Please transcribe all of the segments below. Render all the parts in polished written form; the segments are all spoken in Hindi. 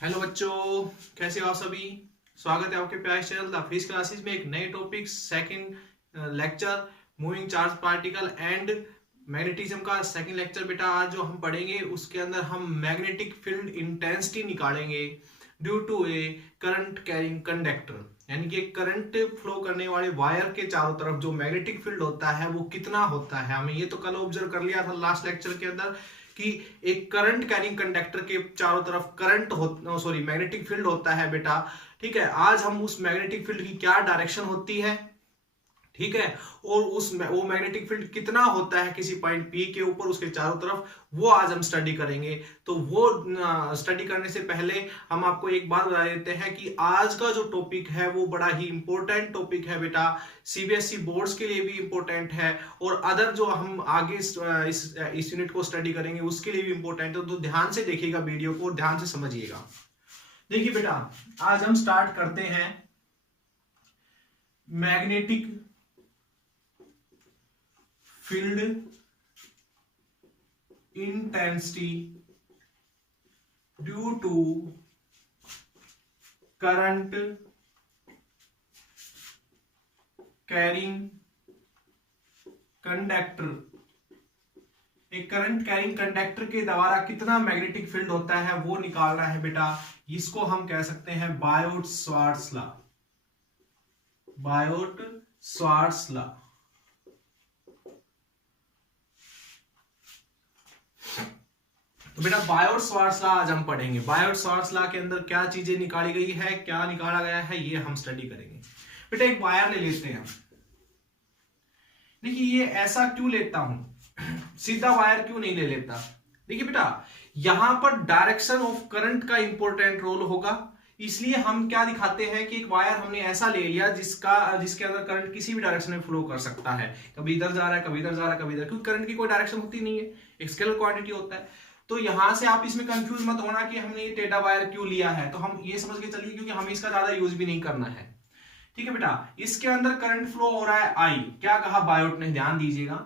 हेलो बच्चों, कैसे हो आप सभी। स्वागत है आपके प्यारे चैनल द फिजिक्स क्लासेस में एक नए topic second lecture moving charge particle and magnetism का सेकंड लेक्चर। बेटा आज जो हम पढ़ेंगे उसके अंदर हम मैग्नेटिक फील्ड इंटेंसिटी निकालेंगे due to a current carrying conductor, यानी कि करंट फ्लो करने वाले वायर के चारों तरफ जो मैग्नेटिक फील्ड होता है वो कितना होता है। हमें ये तो कल ऑब्जर्व कर लिया था लास्ट लेक्चर के अंदर कि एक करंट कैरिंग कंडक्टर के चारों तरफ करंट हो सॉरी मैग्नेटिक फील्ड होता है बेटा। ठीक है, आज हम उस मैग्नेटिक फील्ड की क्या डायरेक्शन होती है, ठीक है, और वो मैग्नेटिक फील्ड कितना होता है किसी पॉइंट पी के ऊपर उसके चारों तरफ, वो आज हम स्टडी करेंगे। तो वो स्टडी करने से पहले हम आपको एक बात बता देते हैं कि आज का जो टॉपिक है वो बड़ा ही इंपॉर्टेंट टॉपिक है बेटा। सीबीएसई बोर्ड्स के लिए भी इंपॉर्टेंट है और अदर जो हम आगे इस यूनिट को स्टडी करेंगे उसके लिए भी इंपॉर्टेंट है। तो ध्यान से देखिएगा वीडियो को और ध्यान से समझिएगा। देखिए बेटा, आज हम स्टार्ट करते हैं magnetic field intensity due to current carrying conductor. एक करंट कैरिंग कंडक्टर के द्वारा कितना मैग्नेटिक फील्ड होता है वो निकालना है बेटा। इसको हम कह सकते हैं बायोट-स्वार्ट्ज लॉ। Biot-Swarts law. तो बेटा बायोट-स्वार्ट्ज लॉ आज हम पढ़ेंगे। बायोट-स्वार्ट्ज लॉ के अंदर क्या चीजें निकाली गई है, क्या निकाला गया है, ये हम स्टडी करेंगे। बेटा एक वायर ले लेते हैं। देखिए ये ऐसा क्यों लेता हूं, सीधा वायर क्यों नहीं ले लेता। देखिए बेटा यहां पर डायरेक्शन ऑफ करंट का इंपॉर्टेंट रोल होगा, इसलिए हम क्या दिखाते हैं कि एक वायर हमने ऐसा ले लिया जिसके अंदर करंट किसी भी डायरेक्शन में फ्लो कर सकता है। कभी इधर जा रहा है, कभी इधर जा रहा है, कभी इधर, क्योंकि करंट की कोई डायरेक्शन होती नहीं है, एक स्केलर क्वांटिटी होता है। तो यहां से आप इसमें कंफ्यूज मत होना कि हमने ये टेढ़ा वायर क्यों लिया है। तो हम ये समझ के चलिए क्योंकि हमें इसका ज्यादा यूज भी नहीं करना है। ठीक है बेटा, इसके अंदर करंट फ्लो हो रहा है आई, क्या कहा बायोट ने, ध्यान दीजिएगा।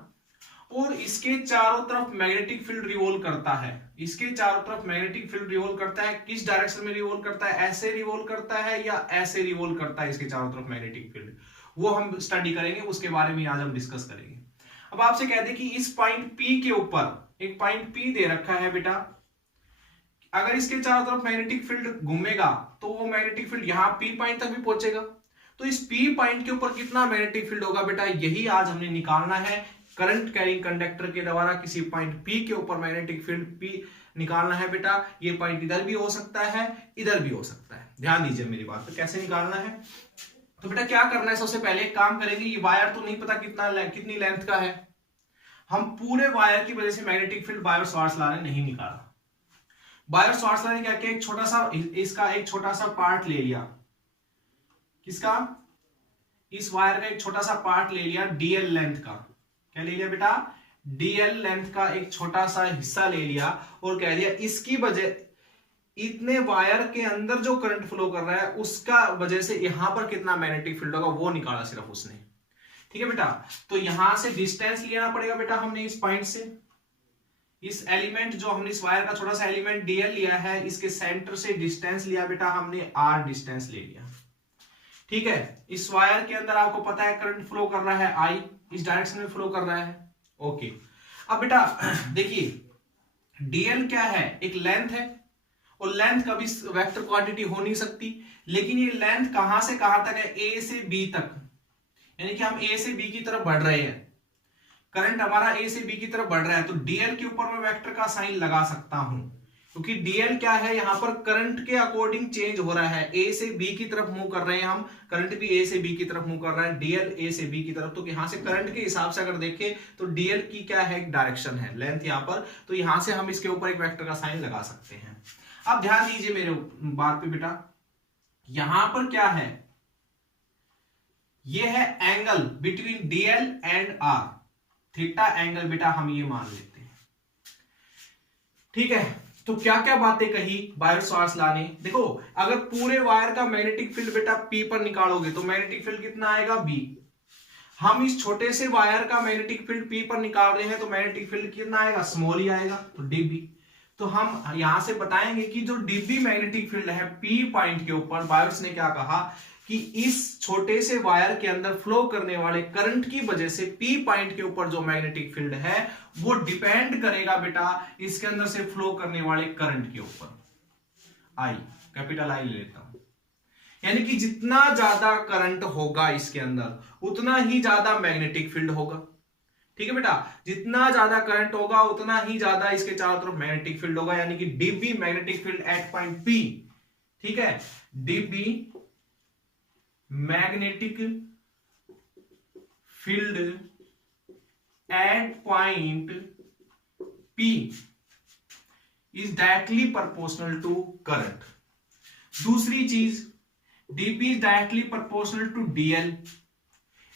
और इसके चारों तरफ मैग्नेटिक फील्ड रिवॉल्व करता है। इसके चारों तरफ मैग्नेटिक फील्ड रिवॉल्व करता है। किस डायरेक्शन में रिवॉल्व करता है, ऐसे रिवॉल्व करता है या ऐसे रिवॉल्व करता है इसके चारों तरफ मैग्नेटिक फील्ड, वो हम स्टडी करेंगे, उसके बारे में आज हम डिस्कस करेंगे। अब आपसे कह दे कि इस पॉइंट पी के ऊपर एक पॉइंट पी दे रखा है बेटा, अगर इसके चारों तरफ मैग्नेटिक फील्ड घूमेगा तो वो मैग्नेटिक फील्ड यहां पी पॉइंट तक भी पहुंचेगा। तो इस पी पॉइंट के ऊपर कितना मैग्नेटिक फील्ड होगा बेटा, यही आज हमने निकालना है। करंट कैरिंग कंडक्टर के द्वारा किसी पॉइंट पी के ऊपर मैग्नेटिक फील्ड पी निकालना है बेटा। ये पॉइंट इधर भी हो सकता है, इधर भी हो सकता है, ध्यान दीजिए मेरी बात पे। कैसे निकालना है, तो बेटा क्या करना है, सबसे पहले एक काम करेंगे। ये वायर तो नहीं पता कितनी लेंथ का है, हम पूरे वायर की वजह से मैग्नेटिक फील्ड बायोट-स्वार्ट्ज लॉ ने नहीं निकाला। बायोट-स्वार्ट्ज लॉ ने क्या किया, एक छोटा सा इसका एक छोटा सा पार्ट ले लिया। किसका, इस वायर का एक छोटा सा पार्ट ले लिया, डीएल लेंथ का। क्या ले लिया बेटा, डीएल लेंथ का एक छोटा सा हिस्सा ले लिया और कह दिया इसकी वजह, इतने वायर के अंदर जो करंट फ्लो कर रहा है उसका वजह से यहां पर कितना मैग्नेटिक फील्ड होगा वो निकाला सिर्फ उसने। ठीक है बेटा, तो यहां से डिस्टेंस लेना पड़ेगा बेटा हमने इस पॉइंट से। इस एलिमेंट जो हमने इस वायर का छोटा सा एलिमेंट डीएल लिया है, इसके सेंटर से डिस्टेंस लिया बेटा हमने, आर डिस्टेंस ले लिया। ठीक है, इस वायर के अंदर आपको पता है करंट फ्लो कर रहा है आई, इस डायरेक्शन में फ्लो कर रहा है। ओके, अब बेटा देखिए डीएल क्या है, एक लेंथ है और लेंथ कभी वेक्टर क्वांटिटी हो नहीं सकती, लेकिन ये लेंथ कहां से कहां तक है, ए से बी तक, यानी कि हम ए से बी की तरफ बढ़ रहे हैं, करंट हमारा ए से बी की तरफ बढ़ रहा है। तो डीएल के ऊपर मैं वेक्टर का साइन लगा सकता हूं, क्योंकि डीएल क्या है, यहां पर करंट के अकॉर्डिंग चेंज हो रहा है, ए से बी की तरफ मूव कर रहे हैं हम, करंट भी ए से बी की तरफ मूव कर रहा है, डीएल ए से बी की तरफ। तो यहां से करंट के हिसाब से अगर देखें तो डीएल की क्या है, एक डायरेक्शन है, लेंथ यहां पर, तो यहां से हम इसके ऊपर एक वेक्टर का साइन लगा सकते हैं। अब ध्यान दीजिए मेरे बात पे बेटा, यहां पर क्या है, यह है angle between dl and r, theta angle बेटा हम ये मान लेते हैं। ठीक है, तो क्या क्या बातें कही बायोट-स्वार्ट्ज लॉ ने, देखो अगर पूरे वायर का मैग्नेटिक फील्ड बेटा पी पर निकालोगे तो मैग्नेटिक फील्ड कितना आएगा, बी। हम इस छोटे से वायर का मैग्नेटिक फील्ड पी पर निकाल रहे हैं तो मैग्नेटिक फील्ड कितना आएगा, स्मॉल ही आएगा, तो डी बी। तो हम यहां से बताएंगे कि जो डीबी मैग्नेटिक फील्ड है पी पॉइंट के ऊपर, बायोट्स ने क्या कहा कि इस छोटे से वायर के अंदर फ्लो करने वाले करंट की वजह से पी पॉइंट के ऊपर जो मैग्नेटिक फील्ड है वो डिपेंड करेगा बेटा इसके अंदर से फ्लो करने वाले करंट के ऊपर। आई, कैपिटल आई ले लेता हूं, यानी कि जितना ज्यादा करंट होगा इसके अंदर उतना ही ज्यादा मैग्नेटिक फील्ड होगा। ठीक है बेटा, जितना ज्यादा करंट होगा उतना ही ज्यादा इसके चारों तरफ मैग्नेटिक फील्ड होगा, यानी कि db magnetic field at point P. ठीक है, db magnetic field at point p is directly proportional to current. दूसरी चीज, db is directly proportional to dl.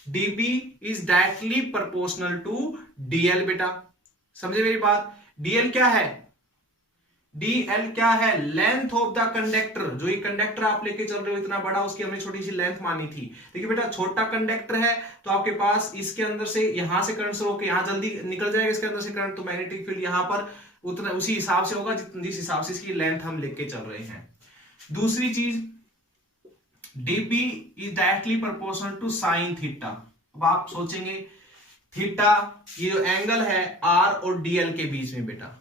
Db is directly proportional to dl. बेटा समझे मेरी बात? डीएल क्या है? डीएल क्या है? Length of the conductor. जो ये कंडक्टर आप लेके चल रहे हो इतना बड़ा, उसकी हमने छोटी सी लेंथ मानी थी। देखिए बेटा, छोटा कंडक्टर है तो आपके पास इसके अंदर से, यहां से करंट से होकर यहां जल्दी निकल जाएगा इसके अंदर से करंट, तो मैग्नेटिक फील्ड यहां पर उतना उसी हिसाब से होगा जिस हिसाब से इसकी लेंथ हम लेके चल रहे हैं। दूसरी चीज, dp is directly proportional to sine theta. अब आप सोचेंगे थीटा, ये जो एंगल है आर और डीएल के बीच में बेटा,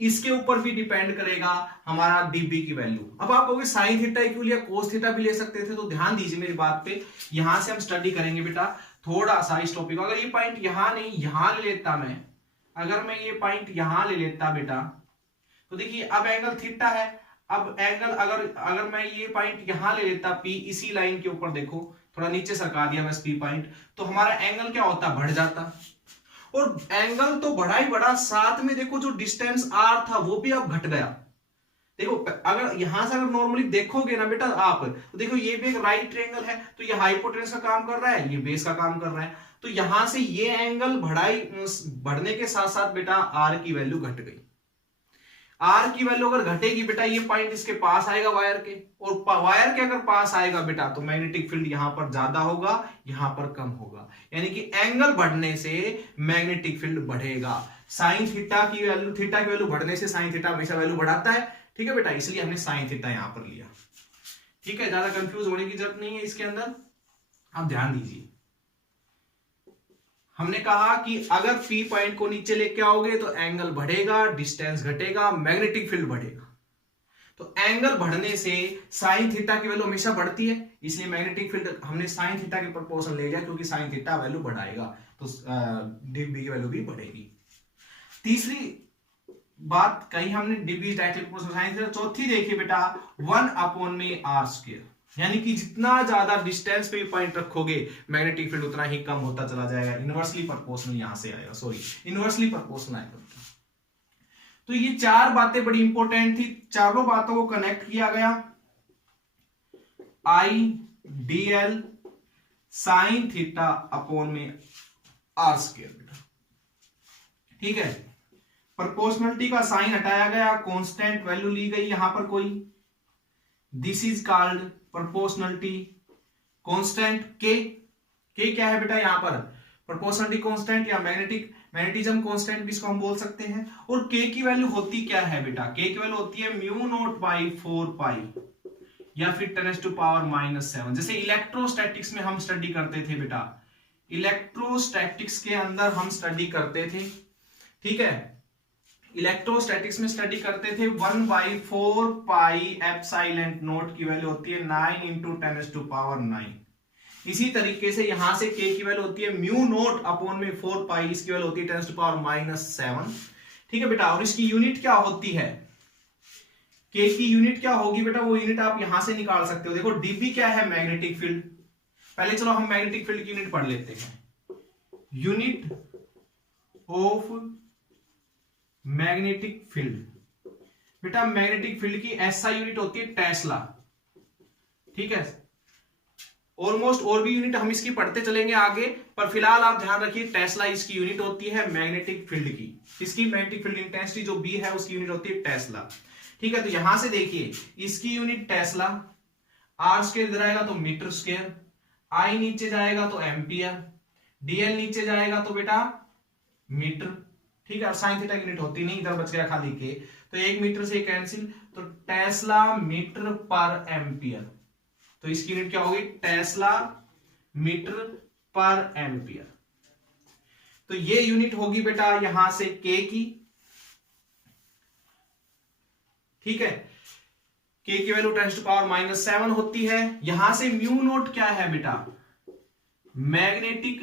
इसके ऊपर भी डिपेंड करेगा हमारा डीबी की वैल्यू। अब आप कहोगे साइन थीटा क्यों लिया, कोस थीटा भी ले सकते थे। तो ध्यान दीजिए मेरी बात पे, यहां से हम स्टडी करेंगे बेटा थोड़ा सा इस टॉपिक। अगर ये पॉइंट यहां नहीं यहां ले लेता मैं, अगर मैं ये पॉइंट यहां ले लेता बेटा, तो देखिए अब एंगल थीटा है। अब एंगल अगर मैं ये पॉइंट यहां ले लेता पी, इसी लाइन के ऊपर, देखो थोड़ा नीचे सरका दिया मैं पी पॉइंट, तो हमारा एंगल क्या होता, बढ़ जाता। और एंगल तो बढ़ा ही बढ़ा, साथ में देखो जो डिस्टेंस आर था वो भी अब घट गया। देखो अगर यहां से अगर नॉर्मली देखोगे ना बेटा आप, तो देखो ये भी एक राइट ट्रायंगल है, तो ये हाइपोटेनस का काम कर रहा है, ये बेस का काम कर रहा है। तो यहां से ये एंगल बढ़ने के साथ साथ बेटा आर की वैल्यू घट गई। आर की वैल्यू अगर घटेगी बेटा, ये पॉइंट इसके पास आएगा वायर के, और वायर के अगर पास आएगा बेटा तो मैग्नेटिक फील्ड यहां पर ज्यादा होगा, यहां पर कम होगा, यानी कि एंगल बढ़ने से मैग्नेटिक फील्ड बढ़ेगा। साइन थीटा की वैल्यू बढ़ने से साइन थीटा हमेशा वैल्यू बढ़ाता है। ठीक है बेटा, इसलिए हमने साइन थीटा यहां पर लिया। ठीक है, ज्यादा कंफ्यूज होने की जरूरत नहीं है इसके अंदर। आप ध्यान दीजिए, हमने कहा कि अगर पी पॉइंट को नीचे लेके आओगे तो एंगल बढ़ेगा, डिस्टेंस घटेगा, मैग्नेटिक फील्ड बढ़ेगा। तो एंगल बढ़ने से साइन थीटा की वैल्यू हमेशा बढ़ती है, इसलिए मैग्नेटिक फील्ड हमने साइन थीटा के प्रोपोर्शन ले लिया, क्योंकि साइन थीटा वैल्यू बढ़ाएगा तो डीबी की वैल्यू भी बढ़ेगी। तीसरी बात कही हमने, dB directly proportional sine theta. चौथी देखिए बेटा, 1/r², यानी कि जितना ज्यादा डिस्टेंस पे पॉइंट रखोगे मैग्नेटिक फील्ड उतना ही कम होता चला जाएगा। इनवर्सली प्रोपोर्शनल यहां से आएगा, सॉरी इनवर्सली प्रोपोर्शनल आएगा। तो ये चार बातें बड़ी इंपॉर्टेंट थी, चारों बातों को कनेक्ट किया गया। I D L sine theta upon में r²। ठीक है, प्रोपोर्शनलिटी का साइन हटाया गया, कांस्टेंट वैल्यू ली गई यहां पर कोई, this is called proportionality constant. के क्या है बेटा यहाँ पर, प्रोपोर्शनलिटी कांस्टेंट या मैग्नेटिज्म कांस्टेंट भी इसको हम बोल सकते हैं। और के की वैल्यू होती क्या है बेटा, के की वैल्यू होती है μ0/4π या फिर 10⁻⁻⁷। जैसे इलेक्ट्रोस्टैटिक्स में हम स्टडी करते थे बेटा, इलेक्ट्रोस्टैटिक्स के अंदर हम स्टडी करते थे, ठीक है, इलेक्ट्रोस्टैटिक्स में स्टडी करते थे 1/4πε0 की वैल्यू होती है 9 × 10⁻⁹। इसी तरीके से यहां से k की वैल्यू होती है μ0/4π, इसकी वैल्यू होती है 10⁻⁷। ठीक है बेटा, और इसकी यूनिट क्या होती है, k की यूनिट क्या होगी बेटा, वो यूनिट आप यहां से निकाल सकते हो। देखो dB क्या है, मैग्नेटिक फील्ड। पहले चलो हम मैग्नेटिक फील्ड की यूनिट पढ़ लेते हैं। यूनिट ऑफ मैग्नेटिक फील्ड, बेटा मैग्नेटिक फील्ड की ऐसा यूनिट होती है टेस्ला। ठीक है, ऑलमोस्ट और भी यूनिट हम इसकी पढ़ते चलेंगे आगे, पर फिलहाल आप ध्यान रखिए टेस्ला इसकी यूनिट होती है मैग्नेटिक फील्ड की। इसकी मैग्नेटिक फील्ड इंटेंसिटी जो बी है उसकी यूनिट होती है टेस्ला। ठीक है, तो यहां से देखिए इसकी यूनिट टेस्ला, r² इधर आएगा तो मीटर स्क्वायर, आई नीचे जाएगा तो एम्पियर, डीएल नीचे जाएगा तो बेटा मीटर। ठीक है, साइन थीटा यूनिट होती नहीं, इधर बच गया खाली के, तो 1 मीटर से कैंसिल, तो टेस्ला मीटर पर एम्पियर, तो इसकी यूनिट क्या होगी, टेस्ला मीटर पर एम्पियर। तो ये यूनिट होगी बेटा यहां से के की, ठीक है, के की वैल्यू 10⁻⁻7 होती है। यहां से म्यू नोट क्या है बेटा, मैग्नेटिक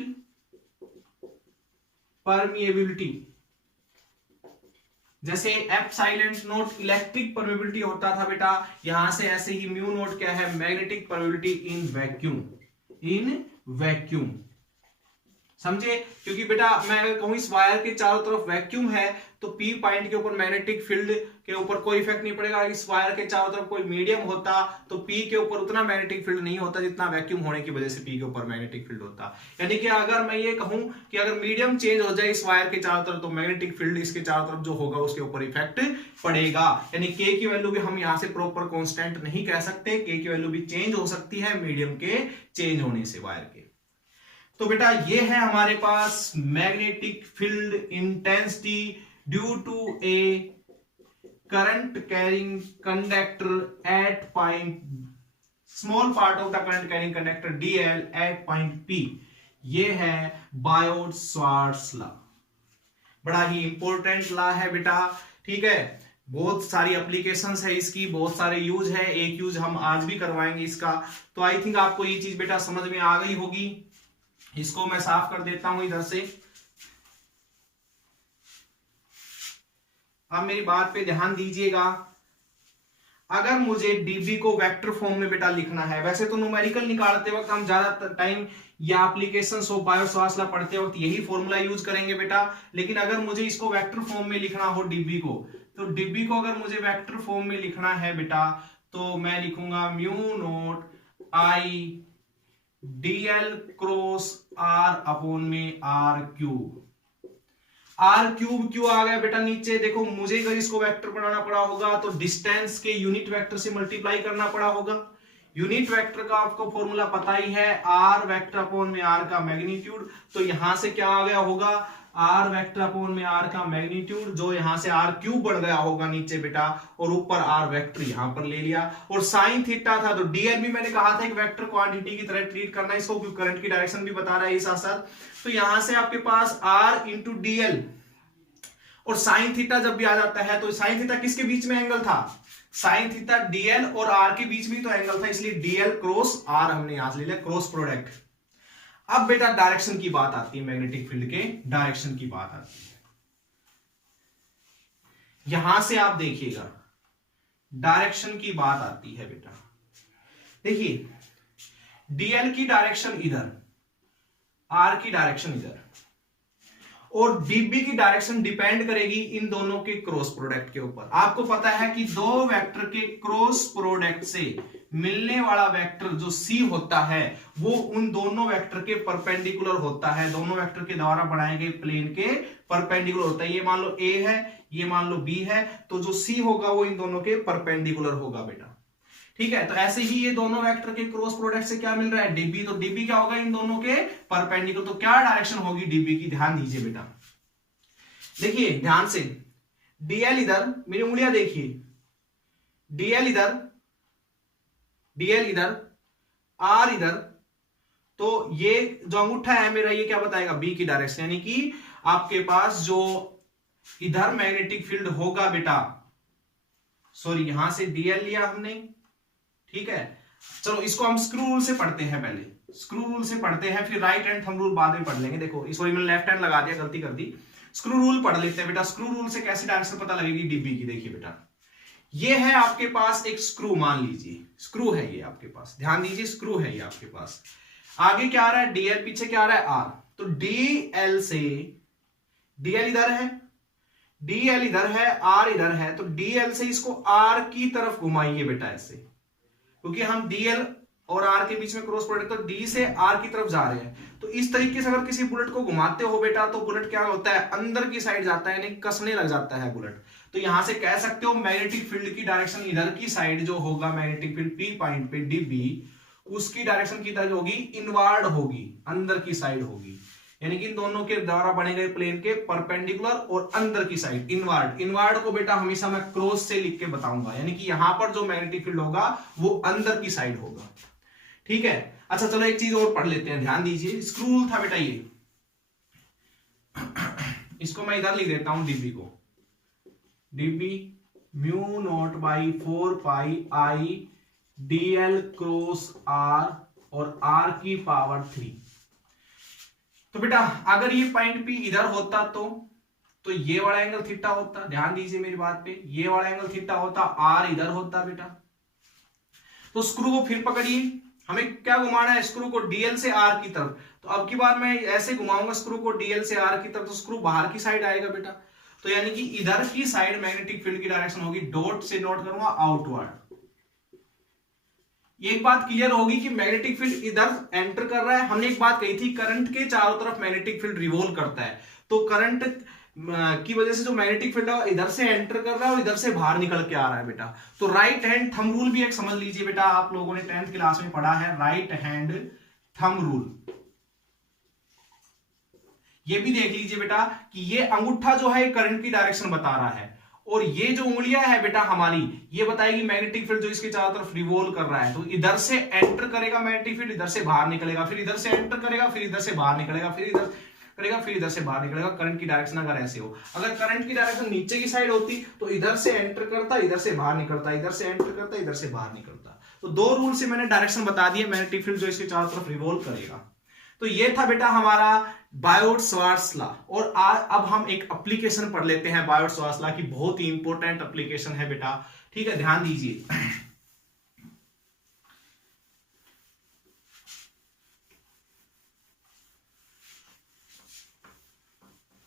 परमिएबिलिटी, जैसे एप्सिलॉन नोट इलेक्ट्रिक परमिएबिलिटी होता था बेटा, यहां से ऐसे ही म्यू नोट क्या है, magnetic permeability in vacuum, in vacuum, समझे। क्योंकि बेटा मैं अगर कहूं इस वायर के चारों तरफ वैक्यूम है तो पी पॉइंट के ऊपर मैग्नेटिक फील्ड के ऊपर कोई इफेक्ट नहीं पड़ेगा। इस वायर के चारों तरफ कोई मीडियम होता तो पी के ऊपर उतना मैग्नेटिक फील्ड नहीं होता जितना वैक्यूम होने की वजह से पी के ऊपर मैग्नेटिक फील्ड होता। यानी कि अगर मैं ये कहूं कि अगर मीडियम चेंज हो जाए इस वायर के चारों तरफ तो मैग्नेटिक फील्ड इसके चारों तरफ जो होगा उसके ऊपर इफेक्ट पड़ेगा। यानी के की वैल्यू भी हम यहां से प्रॉपर कांस्टेंट नहीं कह सकते, के की वैल्यू भी चेंज हो सकती है मीडियम के चेंज होने से वायर के। तो बेटा ये है हमारे पास magnetic field intensity due to a current carrying conductor at point, small part of the current carrying conductor DL at point P. ये है बायोट-स्वार्ट्ज लॉ, बड़ा ही इंपॉर्टेंट लॉ है बेटा, ठीक है। बहुत सारी एप्लीकेशंस है इसकी, बहुत सारे यूज है, एक यूज हम आज भी करवाएंगे इसका। तो आई थिंक आपको ये चीज बेटा समझ में आ गई होगी। इसको मैं साफ कर देता हूं इधर से। अब मेरी बात पे ध्यान दीजिएगा, अगर मुझे डीबी को वेक्टर फॉर्म में बेटा लिखना है, वैसे तो न्यूमेरिकल निकालते वक्त हम ज्यादा टाइम या एप्लीकेशंस ऑफ बायोट-स्वार्ट्ज लॉ पढ़ते वक्त यही फॉर्मूला यूज करेंगे बेटा, लेकिन अगर मुझे इसको वेक्टर फॉर्म में लिखना हो डीबी को, तो डीबी को अगर मुझे वेक्टर फॉर्म में लिखना है बेटा तो मैं लिखूंगा mu naught i dl cross r upon में आर क्यूब। आर क्यूब क्यों आ गया बेटा नीचे, देखो मुझे अगर इसको वेक्टर बनाना पड़ा होगा तो डिस्टेंस के यूनिट वेक्टर से मल्टीप्लाई करना पड़ा होगा। यूनिट वेक्टर का आपको फॉर्मूला पता ही है, आर वेक्टर अपॉन में आर का मैग्नीट्यूड। तो यहां से क्या आ गया होगा, आर वेक्टर अपॉन में आर का मैग्नीट्यूड, जो यहां से आर क्यूब बढ़ गया होगा नीचे बेटा, और ऊपर आर वेक्टर यहां पर ले लिया। और साइन थीटा था तो डीएल भी मैंने कहा था एक वेक्टर क्वांटिटी की तरह ट्रीट करना इसको, क्योंकि करंट की डायरेक्शन भी बता रहा है इस साथ। तो यहां से आपके पास आर इंटू डीएल, और साइन थीटा जब भी आ जाता है तो साइन थीटा किसके बीच में एंगल था, साइन थीटा डीएल और आर के बीच में तो एंगल था, इसलिए डीएल क्रॉस आर हमने यहां से ले लिया, क्रॉस प्रोडक्ट। अब बेटा डायरेक्शन की बात आती है, मैग्नेटिक फील्ड के डायरेक्शन की बात आती है। यहां से आप देखिएगा डायरेक्शन की बात आती है बेटा। देखिए डीएल की डायरेक्शन इधर, आर की डायरेक्शन इधर, और डीबी की डायरेक्शन डिपेंड करेगी इन दोनों के क्रॉस प्रोडक्ट के ऊपर। आपको पता है कि दो वेक्टर के क्रॉस प्रोडक्ट से मिलने वाला वेक्टर जो सी होता है वो उन दोनों वेक्टर के परपेंडिकुलर होता है, दोनों वेक्टर के द्वारा बनाए गए प्लेन के परपेंडिकुलर होता है। ये मान लो ए है, ये मान लो बी है, तो जो सी होगा वो इन दोनों के परपेंडिकुलर होगा बेटा, ठीक है। तो ऐसे ही ये दोनों वेक्टर के क्रॉस प्रोडक्ट से क्या मिल रहा है, डीबी, तो डीबी क्या होगा इन दोनों के परपेंडिकुलर। तो क्या डायरेक्शन होगी डीबी की, ध्यान दीजिए बेटा, देखिए ध्यान से, डीएल इधर, मेरी उंगलियां देखिए, डीएल इधर, डीएल इधर, आर इधर, तो ये जो अंगूठा है मेरा ये क्या बताएगा, बी की डायरेक्शन। यानी कि आपके पास जो इधर मैग्नेटिक फील्ड होगा बेटा, सॉरी यहां से डीएल लिया हमने, ठीक है। चलो इसको हम स्क्रू रूल से पढ़ते हैं, पहले स्क्रू रूल से पढ़ते हैं, फिर राइट हैंड थंब रूल बाद में पढ़ लेंगे। देखो सॉरी मैंने लेफ्ट हैंड लगा दिया, गलती कर दी। स्क्रू रूल पढ़ लेते हैं बेटा। स्क्रू रूल से कैसे डायरेक्शन पता लगेगी डीबी की, देखिए बेटा ये है आपके पास एक स्क्रू, मान लीजिए स्क्रू है ये आपके पास, ध्यान दीजिए स्क्रू है ये आपके पास। आगे क्या आ रहा है डीएल, पीछे क्या आ रहा है आर। तो डीएल से, डीएल इधर है, डीएल इधर है, आर इधर है, तो डीएल से इसको आर की तरफ घुमाइए बेटा ऐसे, क्योंकि हम डीएल और आर के बीच में क्रॉस प्रोडक्ट, तो डी से आर की तरफ जा रहे हैं। तो इस तरीके से अगर किसी बुलेट को घुमाते हो बेटा तो बुलेट क्या होता है, अंदर की साइड जाता है, यानी कसने लग जाता है बुलेट। तो यहां से कह सकते हो मैग्नेटिक फील्ड की डायरेक्शन इधर की साइड जो होगा, मैग्नेटिक फील्ड पी पॉइंट पे डीबी, उसकी डायरेक्शन किधर होगी, इनवर्ड होगी, अंदर की साइड होगी। यानी कि इन दोनों के द्वारा बने गए प्लेन के परपेंडिकुलर और अंदर की साइड इनवर्ड। इनवर्ड को बेटा हमेशा मैं क्रॉस से लिख के बताऊंगा, यानी कि यहां पर जो मैग्नेटिक फील्ड होगा वो अंदर की साइड होगा। ठीक है, अच्छा चलो एक चीज और पढ़ लेते हैं, ध्यान दीजिए। स्क्रू रूल था बेटा ये, इसको मैं इधर लिख देता हूं डीबी को, db mu naught by 4 pi I dl cross r और आर की पावर 3। तो बेटा अगर ये पॉइंट पी इधर होता तो ये वाला एंगल थीटा होता, ध्यान दीजिए मेरी बात पे, ये वाला एंगल थीटा होता, आर इधर होता बेटा। तो स्क्रू को फिर पकड़िए, हमें क्या घुमाना है, स्क्रू को डीएल से आर की तरफ। तो अब की बार मैं ऐसे घुमाऊंगा स्क्रू को डीएल से आर की तरफ, तो स्क्रू बाहर की साइड आएगा बेटा। तो यानी कि इधर की साइड मैग्नेटिक फील्ड की डायरेक्शन होगी, डॉट से नोट करूंगा आउटवर्ड। एक बात क्लियर होगी कि मैग्नेटिक फील्ड इधर एंटर कर रहा है। हमने एक बात कही थी, करंट के चारों तरफ मैग्नेटिक फील्ड रिवॉल्व करता है, तो करंट की वजह से जो मैग्नेटिक फील्ड है इधर से एंटर कर रहा है और इधर से बाहर निकल के आ रहा है बेटा। तो राइट हैंड थंब रूल भी एक समझ लीजिए बेटा, आप लोगों ने 10th क्लास में पढ़ा है, राइट हैंड थंब रूल। ये भी देख लीजिए बेटा कि ये अंगूठा जो है करंट की डायरेक्शन बता रहा है, और ये जो उंगलियां है बेटा हमारी, ये बताएगी मैग्नेटिक फील्ड जो इसके चारों तरफ रिवॉल्व कर रहा है। तो इधर से एंटर करेगा मैग्नेटिक फील्ड, इधर से बाहर निकलेगा, फिर इधर से एंटर करेगा, फिर इधर से बाहर निकलेगा, फिर इधर करेगा, फिर इधर से बाहर निकलेगा। करंट की डायरेक्शन अगर ऐसे हो, अगर करंट की डायरेक्शन नीचे की साइड होती तो इधर से एंटर करता, इधर से बाहर निकलता, इधर से एंटर करता, इधर से बाहर निकलता। तो दो रूल से मैंने डायरेक्शन बता दिए मैग्नेटिक फील्ड जो इसके चारों तरफ रिवॉल्व करेगा। तो ये था बेटा हमारा बायोट-स्वार्ट्ज लॉ। और अब हम एक एप्लीकेशन पढ़ लेते हैं बायोट-स्वार्ट्ज लॉ की, बहुत ही इंपॉर्टेंट एप्लीकेशन है बेटा। ठीक है, ध्यान दीजिए।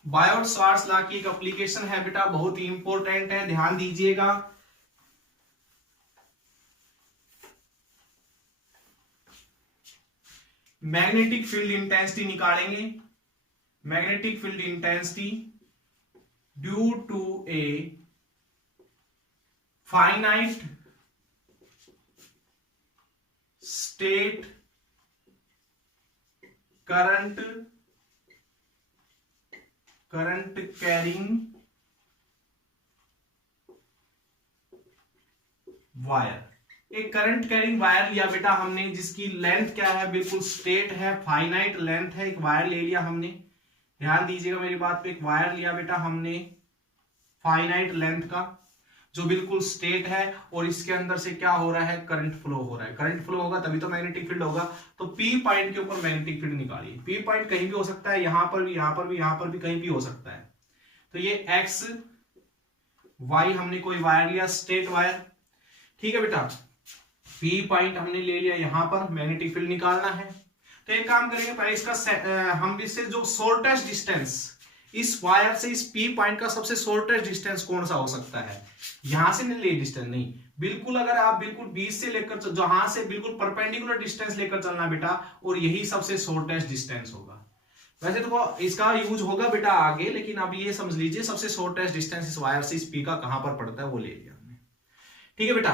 बायोट-स्वार्ट्ज लॉ की एक एप्लीकेशन है बेटा, बहुत ही इंपॉर्टेंट है, ध्यान दीजिएगा। मैग्नेटिक फील्ड इंटेंसिटी निकालेंगे, magnetic field intensity due to a finite state current carrying wire. एक करंट कैरिंग वायर लिया बेटा हमने, जिसकी लेंथ क्या है, बिल्कुल स्ट्रेट है, फाइनाइट लेंथ है। एक वायर ले लिया हमने, ध्यान दीजिएगा मेरी बात पे, एक वायर लिया बेटा हमने फाइनाइट लेंथ का, जो बिल्कुल स्ट्रेट है, और इसके अंदर से क्या हो रहा है, करंट फ्लो हो रहा है। करंट फ्लो होगा तभी तो मैग्नेटिक फील्ड होगा। तो पी पॉइंट के ऊपर मैग्नेटिक फील्ड निकालिए। पी पॉइंट कहीं भी हो सकता है, यहां पर भी, यहां पर भी, यहां पर भी, कहीं भी हो सकता है। तो ये एक्स वाई हमने कोई वायर लिया, स्ट्रेट वायर। ठीक है बेटा, पी पॉइंट हमने ले लिया, यहां पर मैग्नेटिक फील्ड निकालना है। तो एक काम करेंगे, पहले इसका हम इससे जो शॉर्टेस्ट डिस्टेंस, इस वायर से इस पी पॉइंट का सबसे शॉर्टेस्ट डिस्टेंस कौन सा हो सकता है, यहां से नहीं ले डिस्टेंस नहीं, बिल्कुल अगर आप बिल्कुल 20 से लेकर जहां से बिल्कुल परपेंडिकुलर डिस्टेंस लेकर चलना बेटा, और यही सबसे शॉर्टेस्ट डिस्टेंस होगा। वैसे तो इसका यूज होगा बेटा आगे, लेकिन अब ये समझ लीजिए सबसे शॉर्टेस्ट डिस्टेंस इस वायर से इस पी का कहां पर पड़ता है वो ले लिया हमने। ठीक है बेटा,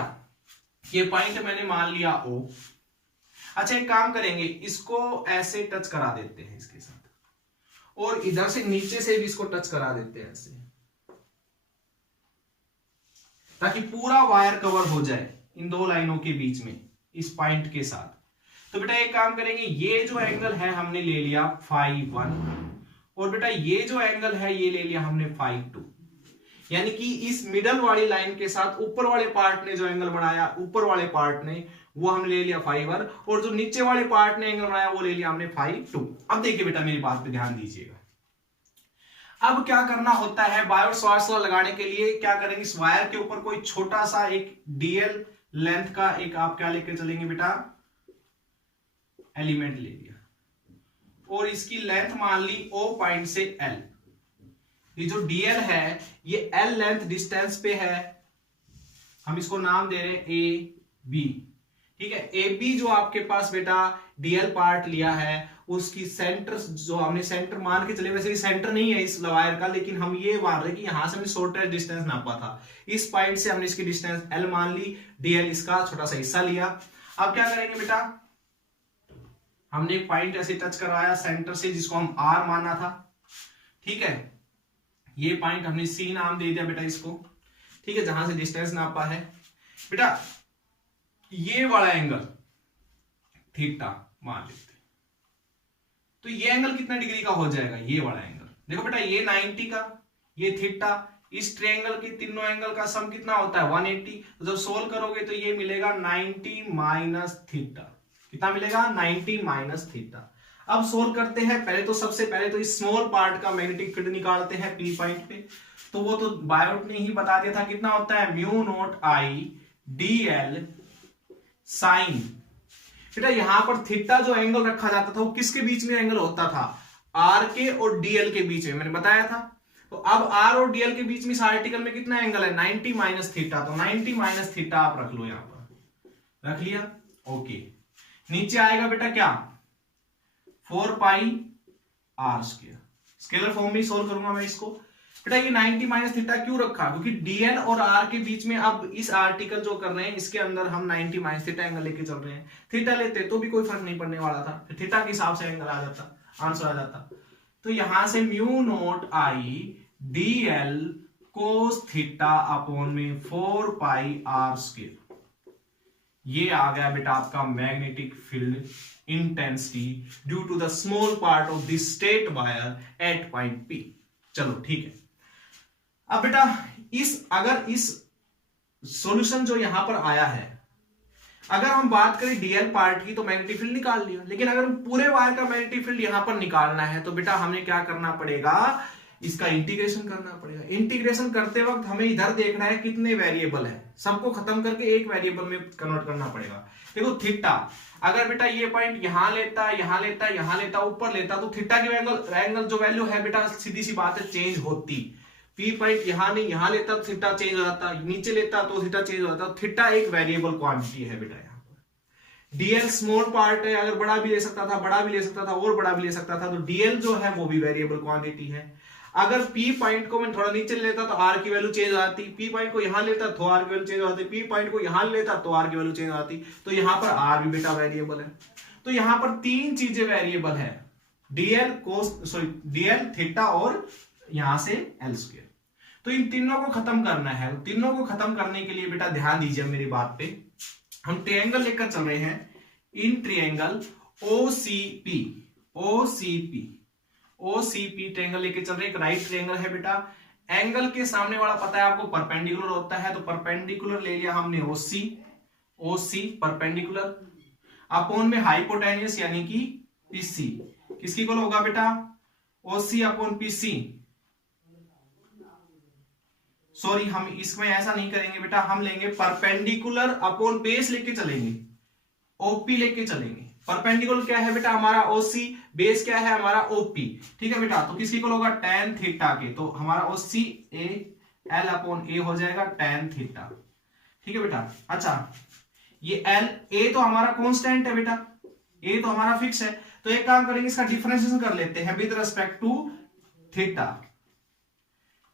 ये पॉइंट मैंने मान लिया O। अच्छा एक काम करेंगे, इसको ऐसे टच करा देते हैं इसके साथ, और इधर से नीचे से भी इसको टच करा देते हैं ऐसे, ताकि पूरा वायर कवर हो जाए इन दो लाइनों के बीच में इस पॉइंट के साथ। तो बेटा एक काम करेंगे, ये जो एंगल है हमने ले लिया phi 1, और बेटा ये जो एंगल है ये ले लिया हमने phi 2। यानी कि इस मिडल वाली लाइन के साथ ऊपर वाले पार्ट ने जो एंगल बनाया, ऊपर वाले पार्ट ने, वो हमने ले लिया phi 1, और जो नीचे वाले पार्ट ने एंगल बनाया वो ले लिया हमने phi 2। अब देखिए बेटा मेरी बात पे ध्यान दीजिएगा। अब क्या करना होता है, बायोट-स्वार्ट्ज लॉ लगाने के लिए क्या करेंगे, इस वायर के ऊपर कोई छोटा सा एक डीएल लेंथ का एक आप क्या लेकर चलेंगे बेटा, एलिमेंट ले लिया, और इसकी लेंथ मान ली O पॉइंट से L। ये जो डीएल है ये L लेंथ डिस्टेंस पे है, हम इसको नाम दे रहे हैं ए बी। ठीक है, ए बी जो आपके पास बेटा डीएल पार्ट लिया है, उसकी सेंटर जो हमने सेंटर मान के चले, वैसे ये सेंटर नहीं है इस वायर का, लेकिन हम ये मान रहे कि यहां से हमने शॉर्टेस्ट डिस्टेंस नापा था, इस पॉइंट से हमने इसकी डिस्टेंस L मान ली, डीएल इसका छोटा सा हिस्सा लिया। अब क्या करेंगे बेटा, हमने एक पॉइंट ऐसे टच करवाया सेंटर से जिसको हम आर माना था, ठीक है। ये पॉइंट हमने सी नाम दे दिया बेटा इसको, ठीक है, जहां से डिस्टेंस नापा है बेटा। ये वाला एंगल थीटा मान लेते, तो ये एंगल कितना डिग्री का हो जाएगा, ये वाला एंगल देखो बेटा, ये 90 का, ये थीटा, इस ट्रायंगल के तीनों एंगल का सम कितना होता है 180। तो जब सोल्व करोगे तो ये मिलेगा 90 माइनस थीटा, कितना मिलेगा 90 माइनस थीटा। अब सोल्व करते हैं, पहले तो सबसे पहले तो इस स्मॉल पार्ट का मैग्नेटिक फील्ड निकालते हैं पी पॉइंट पे। तो वो तो बायोट ने ही बता दिया था कितना होता है mu naught I D L sine. बेटा यहां पर थीटा जो एंगल रखा जाता था वो किसके बीच में एंगल होता था, आर के और डीएल के बीच में, मैंने बताया था। तो अब आर और डीएल के बीच में इस आर्टिकल में कितना एंगल है 90 माइनस थीटा, तो 90 माइनस थीटा आप रख लो, यहां पर रख लिया, ओके। नीचे आएगा बेटा क्या 4 पाई आर स्क्वायर, स्केलर फॉर्म में सोल्व करूंगा मैं इसको। बेटा ये 90 माइनस थीटा क्यों रखा, क्योंकि डीएल और आर के बीच में अब इस आर्टिकल जो कर रहे हैं इसके अंदर हम 90 माइनस थीटा एंगल लेके चल रहे हैं। थीटा लेते तो भी कोई फर्क नहीं पड़ने वाला था, फिर थीटा के हिसाब से एंगल आ जाता, आंसर आ जाता। तो यहां से mu naught I D L cos theta upon में 4 पाई आर स्क्वायर, ये आ गया बेटा आपका magnetic field intensity due to the small part of this straight wire at point p. चलो ठीक है। अब बेटा अगर इस सॉल्यूशन जो यहां पर आया है, अगर हम बात करें डीएल पार्ट की तो मैग्नेटिक फील्ड निकाल लिया, लेकिन अगर पूरे वायर का मैग्नेटिक फील्ड यहां पर निकालना है तो बेटा हमें क्या करना पड़ेगा, इसका इंटीग्रेशन करना पड़ेगा। इंटीग्रेशन करते वक्त हमें इधर देखना है कितने वेरिएबल है, सबको खत्म करके एक वेरिएबल में कन्वर्ट करना पड़ेगा। देखो थीटा अगर बेटा ये पॉइंट यहां लेता, यहां लेता, यहां लेता, ऊपर लेता, तो थीटा की एंगल जो वैल्यू है बेटा सीधी सी बात है चेंज होती। पी पॉइंट यहां नहीं यहां लेता तो थीटा चेंज हो जाता, नीचे लेता तो थीटा चेंज हो जाता। थीटा एक वेरिएबल क्वांटिटी है बेटा। यहाँ पर डीएल स्मॉल पार्ट है, अगर बड़ा भी ले सकता था, बड़ा भी ले सकता था, और बड़ा भी ले सकता था, तो डीएल जो है वो भी वेरिएबल क्वांटिटी है। अगर पी पॉइंट को मैं थोड़ा नीचे लेता तो आर की वैल्यू चेंज हो जाती, पी पॉइंट को यहां लेता तो आर की वैल्यू चेंज हो जाती, पी पॉइंट को यहां लेता तो आर की वैल्यू चेंज हो जाती। तो यहां पर आर भी बेटा वेरिएबल है। तो यहां पर तीन चीजें वेरिएबल है, डीएल कोस सॉरी डीएल थीटा और यहां से एल स्क्वायर। तो इन तीनों को खत्म करना है। तीनों को खत्म करने के लिए बेटा ध्यान दीजिए मेरी बात पे, हम ट्रायंगल लेकर चल रहे हैं। In triangle OCP OCP OCP triangle लेके चल रहे हैं। एक राइट ट्रायंगल है बेटा, एंगल के सामने वाला पता है आपको परपेंडिकुलर होता है, तो परपेंडिकुलर ले लिया हमने ओसी, ओसी परपेंडिकुलर अपॉन में हाइपोटेन्यूस यानी कि पीसी, किसकी इक्वल होगा बेटा ओसी अपॉन पीसी। सॉरी हम इसमें ऐसा नहीं करेंगे बेटा, हम लेंगे परपेंडिकुलर अपॉन बेस लेके चलेंगे, ओपी लेके चलेंगे। परपेंडिकुलर क्या है बेटा हमारा ओसी, बेस क्या है हमारा ओपी, ठीक है बेटा। तो किसकी इक्वल होगा tan थीटा के, तो हमारा ओसी ए एल अपॉन ए हो जाएगा tan थीटा, ठीक है बेटा। अच्छा ये एल ए तो हमारा कांस्टेंट है बेटा, ए तो हमारा फिक्स है, तो एक काम करेंगे इसका डिफरेंशिएशन कर लेते हैं with respect to theta.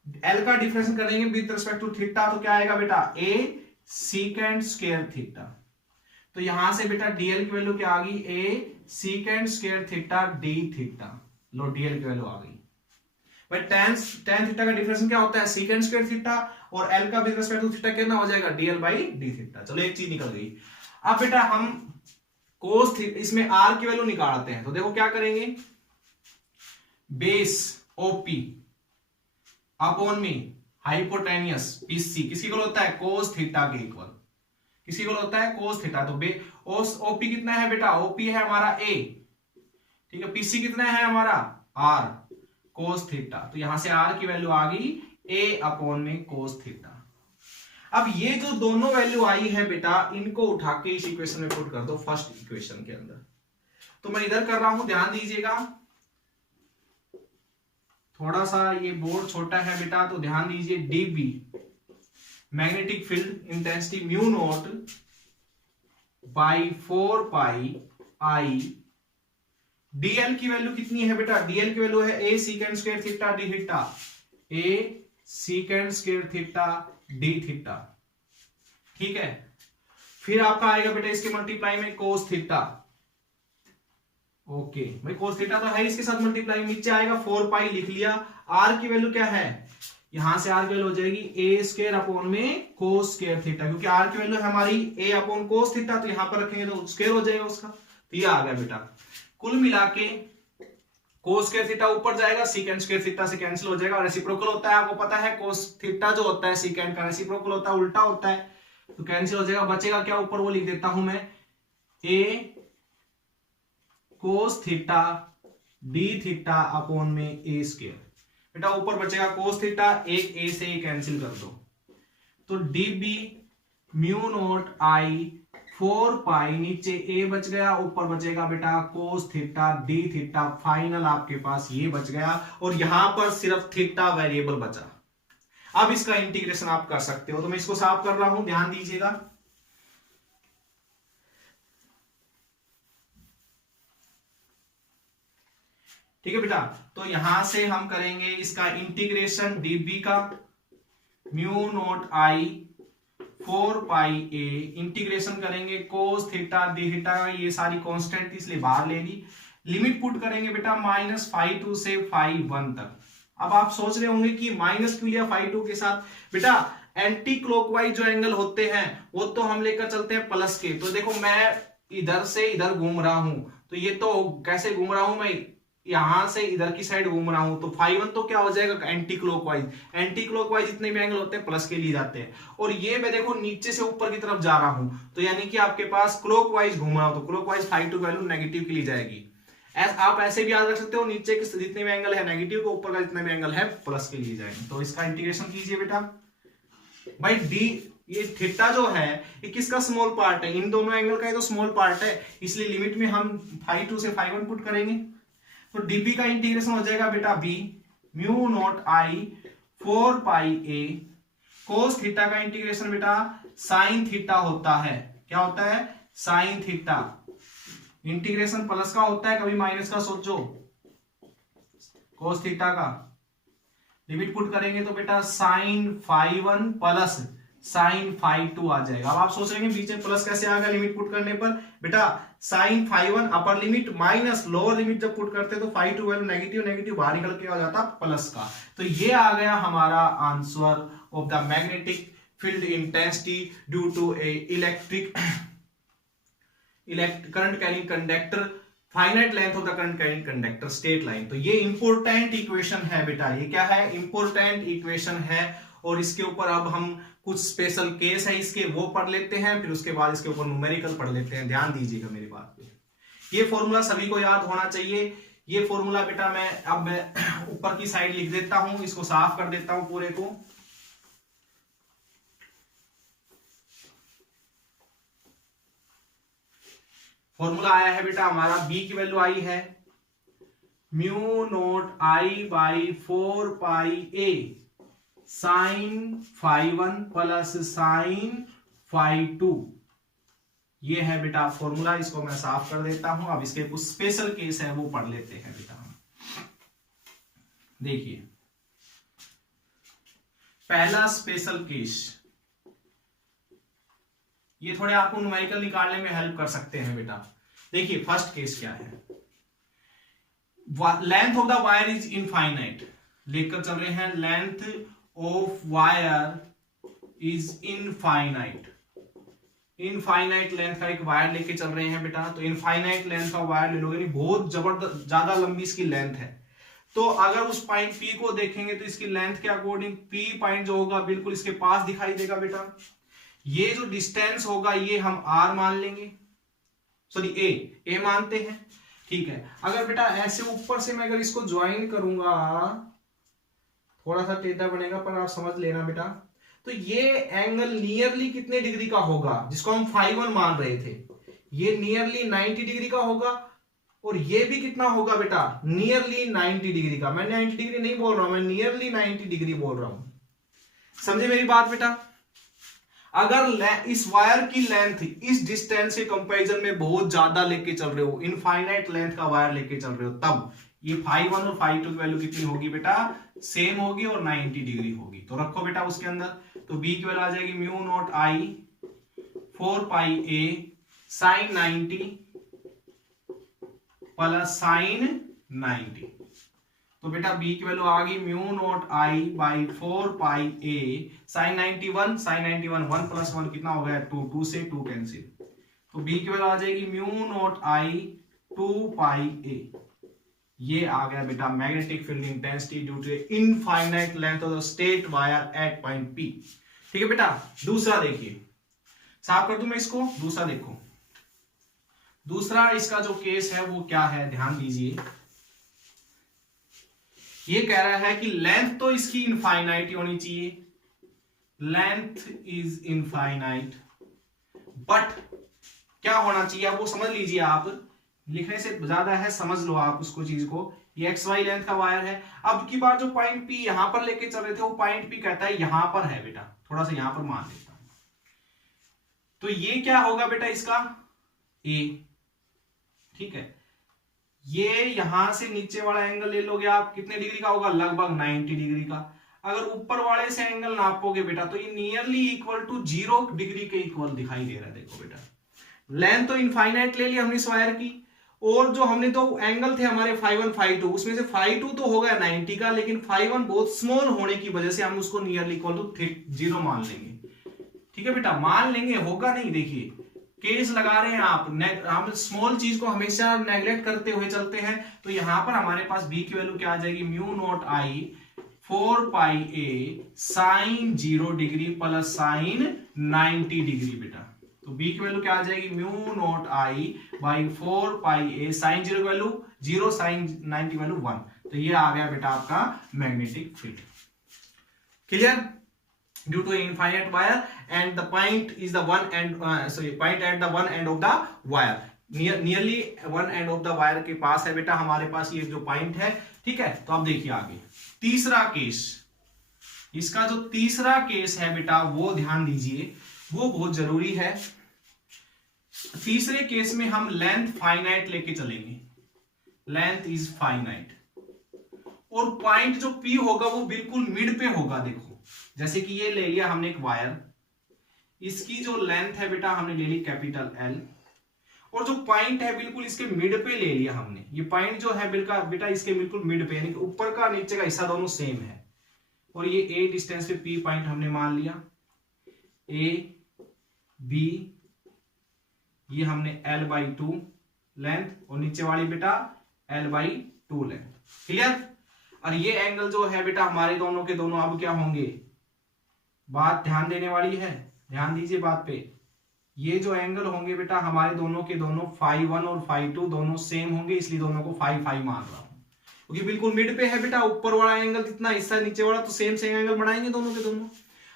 L का डिफरेंशिएशन करेंगे विद रिस्पेक्ट टू थीटा, तो क्या आएगा बेटा ए सीकेंड स्क्वायर थीटा। तो यहां से बेटा डीएल की वैल्यू क्या आ गई a secant square theta d theta. लो डीएल की वैल्यू आ गई भाई। tan थीटा का डिफरेंस क्या होता है सीकेंड स्क्वायर थीटा, और एल का विद रिस्पेक्ट टू थीटा कितना हो जाएगा डीएल बाई डी थीटा। चलो एक चीज निकल गई। अब बेटा हम कोस इसमें आर की वैल्यू निकालते हैं, तो देखो क्या करेंगे बेस ओपी अपॉन में हाइपोटेन्यूस पीसी, किसकी इक्वल होता है कोस थीटा के इक्वल, किसी को होता है कोस थीटा। तो ओपी कितना है बेटा ओपी है हमारा ए, ठीक है। पीसी कितना है हमारा आर कोस थीटा, तो यहां से आर की वैल्यू आ गई ए अपॉन में कोस थीटा। अब ये जो दोनों वैल्यू आई है बेटा इनको उठा के इस इक्वेशन में पुट कर दो फर्स्ट इक्वेशन के अंदर। तो मैं इधर कर रहा हूं, ध्यान दीजिएगा, थोड़ा सा ये बोर्ड छोटा है बेटा, तो ध्यान दीजिए DB magnetic field intensity mu naught by 4 pi I. DL की वैल्यू कितनी है बेटा, डीएल की वैल्यू है a secant square theta d theta, a secant square theta d theta, ठीक है। फिर आपका आएगा बेटा इसके मल्टीप्लाई में कोस थीटा, ओके भाई कोस थीटा तो है, इसके साथ मल्टीप्लाई, नीचे आएगा 4 पाई लिख लिया। आर की वैल्यू क्या है, यहां से आर की वैल्यू हो जाएगी ए स्क्वायर अपॉन में कोस स्क्वायर थीटा, क्योंकि आर की वैल्यू है हमारी ए अपॉन कोस थीटा, तो यहां पर रखेंगे तो स्क्वायर हो जाएगा उसका। तो ये आ गया बेटा। कुल मिला के कोस स्क्वायर थीटा ऊपर जाएगा, सीकेंट स्क्वायर थीटा से कैंसिल हो जाएगा, और रेसिप्रोकल होता है, आपको पता है कोस थीटा जो होता है सीकेंट का रेसिप्रोकल होता है, उल्टा होता है, तो कैंसिल हो जाएगा। बचेगा क्या, ऊपर वो लिख देता हूं मैं, a cos theta d theta upon में ए स्क्वायर। बेटा ऊपर बचेगा कोस थीटा, एक ए से कैंसिल कर दो, तो D B mu naught I 4 पाई, नीचे ए बच गया, ऊपर बचेगा बेटा कोस थीटा डी थीटा, फाइनल आपके पास ये बच गया, और यहां पर सिर्फ थीटा वेरिएबल बचा। अब इसका इंटीग्रेशन आप कर सकते हो, तो मैं इसको साफ कर रहा हूं, ध्यान दीजिएगा। ठीक है बेटा, तो यहां से हम करेंगे इसका इंटीग्रेशन डीबी का mu naught I 4 pi A, integration करेंगे कोस थीटा डी थीटा, ये सारी कांस्टेंट इसलिए बाहर ले ली। लिमिट पुट करेंगे बेटा -φ2 से φ1 तक। अब आप सोच रहे होंगे कि माइनस क्यों लिया φ2 के साथ, बेटा एंटी क्लॉकवाइज जो एंगल होते हैं वो तो हम लेकर चलते हैं प्लस के। तो देखो मैं इधर से इधर घूम रहा हूं, तो ये तो कैसे घूम रहा हूं मैं, यहां से इधर की साइड घूम रहा हूं, तो φ1 तो क्या हो जाएगा एंटी क्लॉकवाइज। एंटी क्लॉकवाइज जितने भी एंगल होते हैं प्लस के लिए जाते हैं, और ये मैं देखो नीचे से ऊपर की तरफ जा रहा हूं, तो यानी कि आपके पास क्लॉकवाइज घूम रहा हूं, तो क्लॉकवाइज φ2 वैल्यू नेगेटिव की ली जाएगी। आप ऐसे भी याद रख सकते हो, नीचे के जितने भी एंगल है नेगेटिव को, ऊपर का जितना भी एंगल है प्लस के लिए जाएंगे। तो इसका इंटीग्रेशन कीजिए बेटा। भाई डी ये थीटा जो है ये किसका स्मॉल पार्ट है, इन दोनों एंगल का ये तो स्मॉल पार्ट है, इसलिए लिमिट में हम φ2 से φ1 पुट करेंगे, तो डीबी का इंटीग्रेशन हो जाएगा बेटा B mu naught I 4 pi A, cos theta का इंटीग्रेशन बेटा साइन थीटा होता है, क्या होता है साइन थीटा, इंटीग्रेशन प्लस का होता है, कभी माइनस का सोचो, कोस थीटा का लिमिट पुट करेंगे तो बेटा साइन φ1 प्लस साइन φ2 आ जाएगा। अब आप सोच रहे हैं बीच में प्लस कैसे आ गया लिमिट पुट करने पर, बेटा sine φ1 upper limit minus lower limit जब पुट करते तो φ2 वैल्यू नेगेटिव नेगेटिव बाहर निकल के आ जाता प्लस का। तो ये आ गया हमारा answer of the magnetic field intensity due to a electric current carrying conductor, finite length of the current carrying conductor, straight line. तो ये इंपॉर्टेंट इक्वेशन है बेटा, ये क्या है इंपॉर्टेंट इक्वेशन है, और इसके ऊपर अब हम कुछ स्पेशल केस है इसके वो पढ़ लेते हैं, फिर उसके बाद इसके ऊपर न्यूमेरिकल पढ़ लेते हैं। ध्यान दीजिएगा मेरी बात पे, ये फॉर्मूला सभी को याद होना चाहिए। ये फॉर्मूला बेटा मैं अब ऊपर की साइड लिख देता हूं, इसको साफ कर देता हूं पूरे को। फॉर्मूला आया है बेटा हमारा, बी की वैल्यू आई है mu naught I by 4 pi a sine φ1 plus sine φ2, ये है बेटा फॉर्मूला, इसको मैं साफ कर देता हूं। अब इसके कुछ स्पेशल केस है वो पढ़ लेते हैं बेटा हम। देखिए पहला स्पेशल केस, ये थोड़े आपको न्यूमेरिकल निकालने में हेल्प कर सकते हैं बेटा। देखिए फर्स्ट केस क्या है, length of the wire is infinite, लेकर चल रहे हैं length of wire is infinite, infinite length का एक वायर लेके चल रहे हैं बेटा। तो इनफाइनाइट लेंथ का वायर ले लोगे, बहुत जबरदस्त ज्यादा लंबी इसकी लेंथ है, तो अगर उस पॉइंट P को देखेंगे तो इसकी लेंथ के अकॉर्डिंग P पॉइंट जो होगा बिल्कुल इसके पास दिखाई देगा बेटा। ये जो डिस्टेंस होगा ये हम R मान लेंगे, सॉरी A मानते हैं, ठीक है। अगर बेटा ऐसे ऊपर से मैं अगर इसको ज्वाइन करूंगा, थोड़ा सा टेढ़ा बनेगा पर आप समझ लेना बेटा, तो ये एंगल नियरली कितने डिग्री का होगा, जिसको हम φ1 मान रहे थे, ये नियरली 90 डिग्री का होगा, और ये भी कितना होगा बेटा नियरली 90 डिग्री का। मैं 90 डिग्री नहीं बोल रहा हूं, मैं नियरली 90 डिग्री बोल रहा हूं, समझे मेरी बात बेटा। अगर इस वायर की लेंथ इस डिस्टेंस के कंपैरिजन में बहुत ज्यादा लेके चल रहे हो, इनफाइनाइट लेंथ का वायर लेके चल रहे हो, तब ये φ1 और φ2 की वैल्यू कितनी होगी बेटा सेम होगी और 90 डिग्री होगी। तो रखो बेटा उसके अंदर, तो बी की वैल्यू आ जाएगी mu naught I 4 pi a sine 90 plus sine 90। तो बेटा बी की वैल्यू आ गई mu naught I by 4 pi a sine 91, sine 91 1 plus 1 कितना हो गया 2, 2 से 2 कैंसिल, तो बी की वैल्यू आ जाएगी म्यू नॉट आई 2 पाई ए। ये आ गया बेटा magnetic field intensity due to infinite length of the straight wire at point P. ठीक है बेटा, दूसरा देखिए, साफ कर दूं मैं इसको, दूसरा देखो, दूसरा इसका जो केस है वो क्या है, ध्यान दीजिए। ये कह रहा है कि लेंथ तो इसकी इनफाइनाइट ही होनी चाहिए, लेंथ इज इनफाइनाइट, बट क्या होना चाहिए वो समझ लीजिए आप, लिखने से ज्यादा है समझ लो आप उसको चीज को। ये एक्स वाई लेंथ का वायर है, अब की बार जो पॉइंट पी यहां पर लेके चल रहे थे वो पॉइंट पी कहता है यहां पर है बेटा, थोड़ा सा यहां पर मान लेता हूं, तो ये क्या होगा बेटा इसका ए। ठीक है, ये यहां से नीचे वाला एंगल ले लोगे आप, कितने डिग्री का होगा, लगभग 90 डिग्री का। अगर ऊपर वाले से एंगल नापोगे बेटा तो ये नियरली इक्वल टू 0 डिग्री के इक्वल दिखाई दे रहा है। देखो बेटा, लेंथ तो इनफाइनाइट ले लिया हमने इस वायर की, और जो हमने तो एंगल थे हमारे φ1 φ2, उसमें से φ2 तो होगा 90 का, लेकिन φ1 बहुत स्मॉल होने की वजह से हम उसको नियरली इक्वल टू 0 मान लेंगे। ठीक है बेटा, मान लेंगे, होगा नहीं। देखिए केस लगा रहे हैं आप, हम स्मॉल चीज को हमेशा नेग्लेक्ट करते हुए चलते हैं, तो यहां पर हमारे पास बी की वैल्यू क्या आ जाएगी, mu naught I 4 pi a sine 0 degree plus sine 90 degree बेटा। तो बी की वैल्यू क्या आ जाएगी, mu naught I by 4 pi a sine 0 value 0, sine 90 value 1। तो ये आ गया बेटा आपका magnetic field. Clear? Due to infinite wire and the point is the one end point at the one end of the wire, nearly one end of the wire के पास है बेटा हमारे पास ये जो पॉइंट है। ठीक है, तो अब देखिए आगे तीसरा केस, इसका जो तीसरा केस है बेटा वो ध्यान दीजिए, वो बहुत जरूरी है। तीसरे केस में हम लेंथ फाइनाइट लेके चलेंगे, लेंथ इज फाइनाइट, और पॉइंट जो P होगा वो बिल्कुल मिड पे होगा। देखो जैसे कि ये ले लिया हमने एक वायर, इसकी जो लेंथ है बेटा हमने ले ली कैपिटल L, और जो पॉइंट है बिल्कुल इसके मिड पे ले लिया हमने। ये पॉइंट जो है बेटा इसके बिल्कुल मिड पे, यानी कि ऊपर का नीचे का हिस्सा दोनों सेम है, और ये A डिस्टेंस पे P पॉइंट हमने मान लिया, A B ये हमने L/2 लेंथ, और नीचे वाली बेटा L/2 लेंथ। क्लियर? और ये एंगल जो है बेटा हमारे दोनों के दोनों अब क्या होंगे, बात ध्यान देने वाली है, ध्यान दीजिए बात पे। ये जो एंगल होंगे बेटा हमारे दोनों के दोनों φ1 और φ2 दोनों सेम होंगे, इसलिए दोनों को φ मान रहा हूं, क्योंकि बिल्कुल मिड पे है बेटा। ऊपर वाला एंगल कितना हिस्सा, नीचे वाला, तो सेम सेम एंगल बनाएंगे दोनों के दोनों।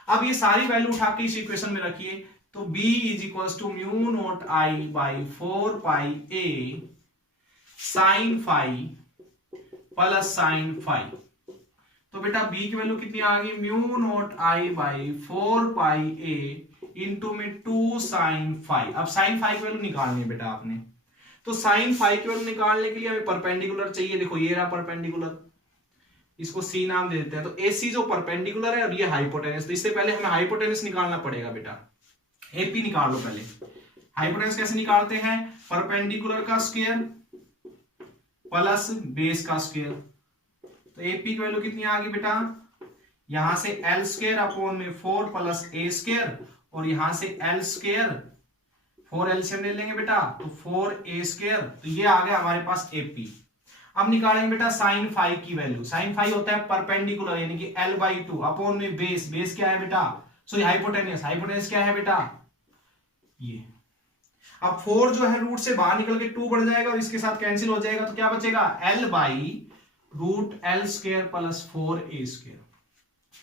अब ये सारी वैल्यू उठा के इस इक्वेशन में रखिए, तो B is equal to mu naught I by 4 pi a sine phi plus sine phi. तो बेटा B की वैल्यू कितनी आ गई, mu naught I by 4 pi a into में 2 साइन फाई। अब साइन फाई की वैल्यू निकालनी है बेटा आपने, तो साइन फाई की वैल्यू निकालने के लिए हमें परपेंडिकुलर चाहिए। देखो ये रहा परपेंडिकुलर, इसको C नाम दे देते हैं। तो AC जो परपेंडिकुलर है और ये हाइपोटेनस, तो इससे पहले हमें हाइपोटेनस निकालना पड़ेगा बेटा। AP निकाल लो पहले। हाइपोटेनस कैसे निकालते हैं, परपेंडिकुलर का स्क्वायर प्लस बेस का स्क्वायर। तो AP की वैल्यू कितनी आ गई बेटा, यहां से L स्क्वायर अपॉन में 4 प्लस A स्क्वायर, और यहां से L स्क्वायर 4 एलसीएम ले लेंगे बेटा, तो 4A स्क्वायर। तो ये आ गया हमारे पास AP। अब निकालेंगे बेटा साइन फाई की वैल्यू। साइन फाई होता है परपेंडिकुलर, यानी कि L/2 अपॉन में बेस, बेस क्या है बेटा, सॉरी हाइपोटेनस, हाइपोटेनस क्या है बेटा ये। अब 4 जो है रूट से बाहर निकल के 2 बढ़ जाएगा और इसके साथ कैंसिल हो जाएगा, तो क्या बचेगा L/√L square plus 4A square.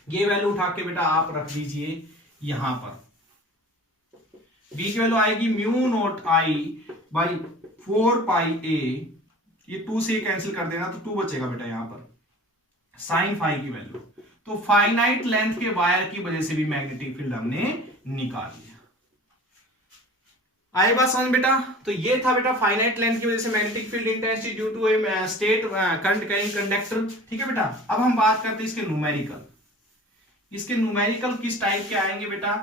ये वैल्यू उठा के बेटा आप रख दीजिए यहां पर। B की वैल्यू आएगी mu naught I by 4 pi ए, ये 2 से कैंसिल कर देना तो 2 बचेगा बेटा यहां पर, साइन फाई की वैल्यू। तो फाइनाइट लेंथ के वायर की वजह से भी मैग्नेटिक फील्ड हमने निकाल लिया। आए बात समझ बेटा? तो ये था बेटा फाइनाइट लेंथ की वजह से magnetic field intensity due to a straight current carrying conductor. ठीक है बेटा, अब हम बात करते हैं इसके न्यूमेरिकल। इसके न्यूमेरिकल किस टाइप के आएंगे बेटा,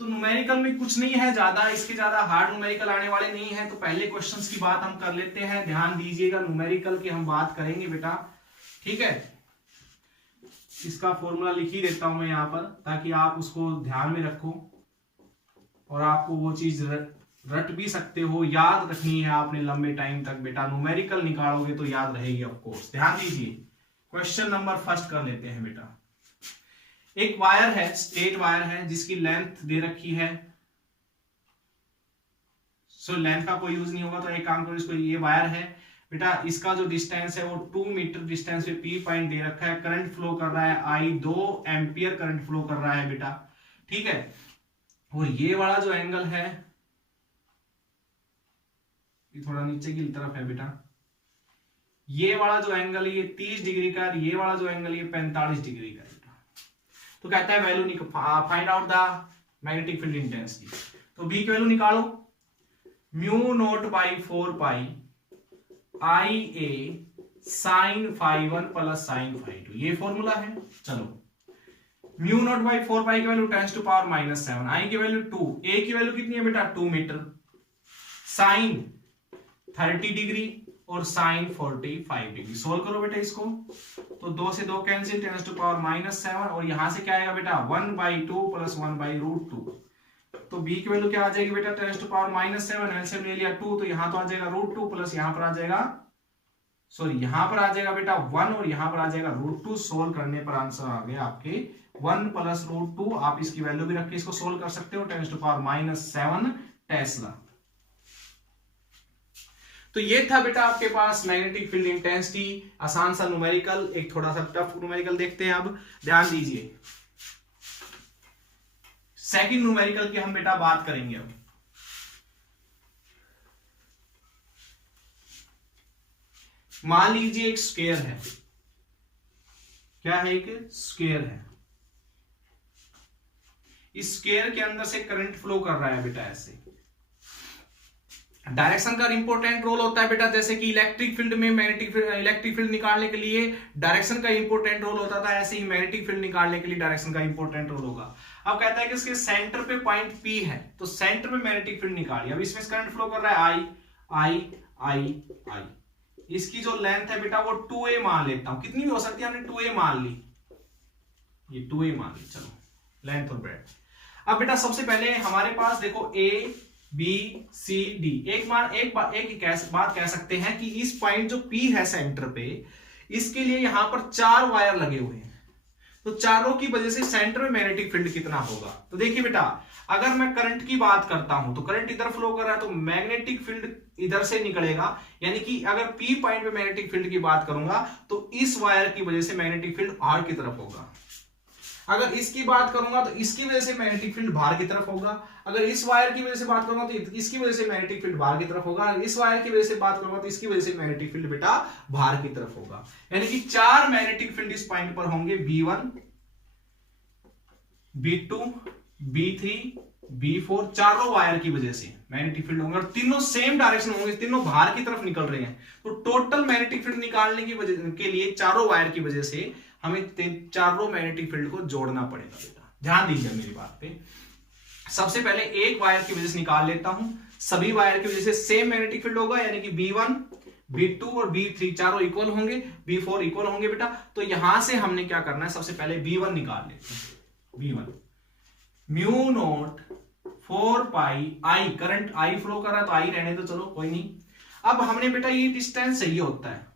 तो न्यूमेरिकल में कुछ नहीं है ज्यादा, इसके ज्यादा हार्ड न्यूमेरिकल आने वाले नहीं है। तो पहले क्वेश्चंस की बात हम कर लेते हैं, ध्यान दीजिएगा, न्यूमेरिकल की हम बात करेंगे बेटा, ठीक है। इसका फॉर्मूला लिख ही देता हूं मैं यहाँ पर, ताकि आप उसको ध्यान में रखो और आपको वो चीज रट भी सकते हो, याद रखनी है आपने लंबे टाइम तक बेटा। न्यूमेरिकल निकालोगे तो याद रहेगी ऑफ कोर्स। ध्यान दीजिए, क्वेश्चन नंबर फर्स्ट कर लेते हैं बेटा। एक वायर है, स्ट्रेट वायर है, जिसकी लेंथ दे रखी है। सो लेंथ का कोई यूज नहीं होगा, तो एक काम करो, इसको, ये वायर है बेटा, इसका जो डिस्टेंस है वो 2 मीटर डिस्टेंस पे पी पॉइंट दे रखा है। करंट फ्लो कर रहा है आई, 2 एम्पियर करंट फ्लो कर रहा है बेटा, ठीक है। और ये वाला जो एंगल है, ये थोड़ा नीचे की तरफ है बेटा, ये वाला जो एंगल है ये 30 डिग्री का, ये वाला जो एंगल ये 45 डिग्री का बेटा। तो कहता है value find out the magnetic field intensity. तो बी की वैल्यू निकालो, mu naught by 4 pi I a sine phi 1 plus sine phi 2, ये फॉर्मूला है। चलो, म्यू नॉट बाई 4 पाई की वैल्यू 10⁻⁻⁷, आई की वैल्यू 2, ए की वैल्यू कितनी है बेटा 2 मीटर, साइन 30 डिग्री और साइन 45 डिग्री। सोल्व करो बेटा इसको, तो 2 से 2 कैंसिल, 10⁻⁷, और यहां से क्या आएगा बेटा 1/2 प्लस 1/√2। तो बी की वैल्यू क्या आ जाएगी बेटा 10⁻⁷, एलसीएम ले लिया 2, तो यहां तो आ जाएगा √2 प्लस यहां पर आ जाएगा, सॉरी यहां पर आ जाएगा बेटा 1 और यहां पर आ जाएगा √2। सोल्व करने पर आंसर आ गया आपके 1 प्लस √2। आप इसकी वैल्यू भी रख के इसको सोल्व कर सकते हो, 10⁻⁷ टेस्ला। तो ये था बेटा आपके पास मैग्नेटिक फील्ड इंटेंसिटी, आसान सा न्यूमेरिकल। एक थोड़ा सा टफ न्यूमेरिकल देखते हैं अब, ध्यान दीजिए। सेकंड न्यूमेरिकल की हम बेटा बात करेंगे अब। मान लीजिए एक स्क्वायर है, क्या है, एक स्क्वायर है। इस स्क्वायर के अंदर से करंट फ्लो कर रहा है बेटा ऐसे। डायरेक्शन का इंपॉर्टेंट रोल होता है बेटा, जैसे कि इलेक्ट्रिक फील्ड में इलेक्ट्रिक फील्ड निकालने के लिए डायरेक्शन का इंपॉर्टेंट रोल होता था, ऐसे ही मैग्नेटिक फील्ड निकालने के लिए डायरेक्शन का इंपॉर्टेंट रोल होगा। अब कहता है कि इसके सेंटर पे पॉइंट P है, तो सेंटर में मैग्नेटिक फील्ड निकालिए। अब इसमें करंट फ्लो कर रहा है I। इसकी जो लेंथ है बेटा वो 2a मान लेता हूं, कितनी भी हो सकती है, हमने 2a मान ली, ये 2a मान ली। चलो, लेंथ और ब्रेड्थ। अब बेटा सबसे पहले हमारे पास देखो A B C D, एक बात कह सकते हैं कि इस पॉइंट जो P है सेंटर पे, इसके लिए यहां पर 4 वायर लगे हुए हैं। तो चारों की वजह से सेंटर में मैग्नेटिक फील्ड कितना होगा। तो देखिए बेटा, अगर मैं करंट की बात करता हूं तो करंट इधर फ्लो कर रहा है, तो मैग्नेटिक फील्ड इधर से निकलेगा। यानी कि अगर P पॉइंट पे मैग्नेटिक फील्ड की बात करूंगा तो इस वायर की वजह से मैग्नेटिक फील्ड बाहर की तरफ होगा। अगर इसकी बात करूंगा तो इसकी वजह से मैग्नेटिक फील्ड बाहर की तरफ होगा। अगर इस वायर की वजह से बात करूंगा तो इसकी वजह से मैग्नेटिक फील्ड बाहर की तरफ होगा। अगर इस वायर की वजह से बात करूंगा तो इसकी वजह से मैग्नेटिक फील्ड बेटा बाहर की तरफ होगा। यानी कि 4 मैग्नेटिक फील्ड इस पॉइंट पर होंगे, B1 B2 B3 B4, चारों वायर की वजह से मैग्नेटिक फील्ड होंगे, और तीनों सेम डायरेक्शन होंगे, तीनों बाहर की तरफ निकल रहे हैं। तो टोटल मैग्नेटिक फील्ड निकालने की वजह के लिए चारों वायर की वजह से हमें चारों मैग्नेटिक फील्ड को जोड़ना पड़ेगा बेटा। ध्यान दीजिए मेरी बात पे। सबसे पहले एक वायर की वजह से निकाल लेता हूं, सभी वायर की वजह से सेम मैग्नेटिक फील्ड होगा, यानी कि B1 B2 और B3 चारों इक्वल होंगे, B4 इक्वल होंगे बेटा। तो यहां से हमने क्या करना है, सबसे पहले B1 निकाल लेते हैं। B1 mu naught 4 pi I, current I flow कर रहा है तो I रहने दो, चलो कोई नहीं। अब हमने बेटा ये डिस्टेंस चाहिए होता है,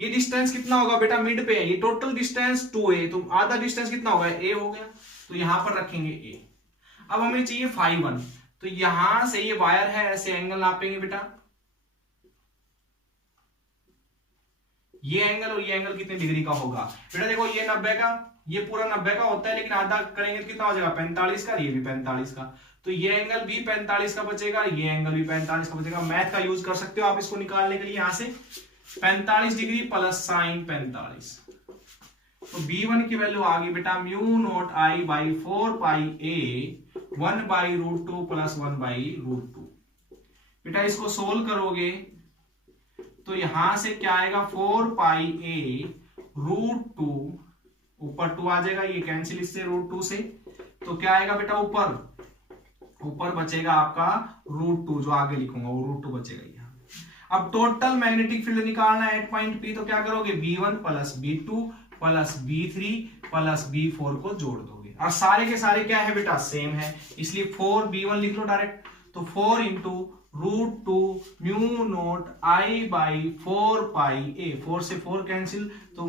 ये डिस्टेंस कितना होगा बेटा, मिड पे है, ये टोटल डिस्टेंस 2a, तो आधा डिस्टेंस कितना होगा, a हो गया, तो यहां पर रखेंगे a। अब हमें चाहिए φ1, तो यहां से ये वायर है, ऐसे एंगल नापेंगे बेटा, ये एंगल और ये एंगल कितने डिग्री का होगा बेटा। देखो ये 90 का, ये पूरा 90 का होता है, लेकिन आधा करेंगे तो कितना हो जाएगा 45 का, ये भी 45 का, तो ये एंगल भी 45 का बचेगा, ये एंगल भी 45 का बचेगा। मैथ का यूज कर सकते हो आप इसको निकालने के लिए। यहां से 45 डिग्री प्लस साइन 45, तो B1 की वैल्यू आ गई बेटा mu naught I by 4 pi a 1/√2 plus 1/√2। बेटा इसको सोल्व करोगे तो यहां से क्या आएगा 4 पाई a √2, ऊपर 2 आ जाएगा, ये कैंसिल इससे √2 से, तो क्या आएगा बेटा, ऊपर बचेगा आपका √2, जो आगे लिखूंगा वो √2 बचेगा यहाँ। अब टोटल मैग्नेटिक फील्ड निकालना है एट पॉइंट P, तो क्या करोगे, B1 plus B2 plus B3 plus B4 को जोड़ दोगे, और सारे के सारे क्या है बेटा, सेम है, इसलिए 4B1 लिख लो डायरेक्ट। तो 4 into √2 mu naught I by 4πa, 4 से 4 कैंसिल, तो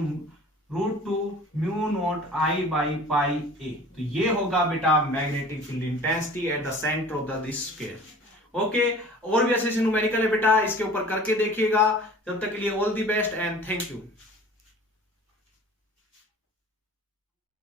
√2 mu naught I by πa। तो ये होगा बेटा magnetic field intensity at the centre of the sphere. Okay, और भी ऐसे न्यूमेरिकल है बेटा, इसके ऊपर करके देखिएगा। जब तक के लिए all the best and thank you.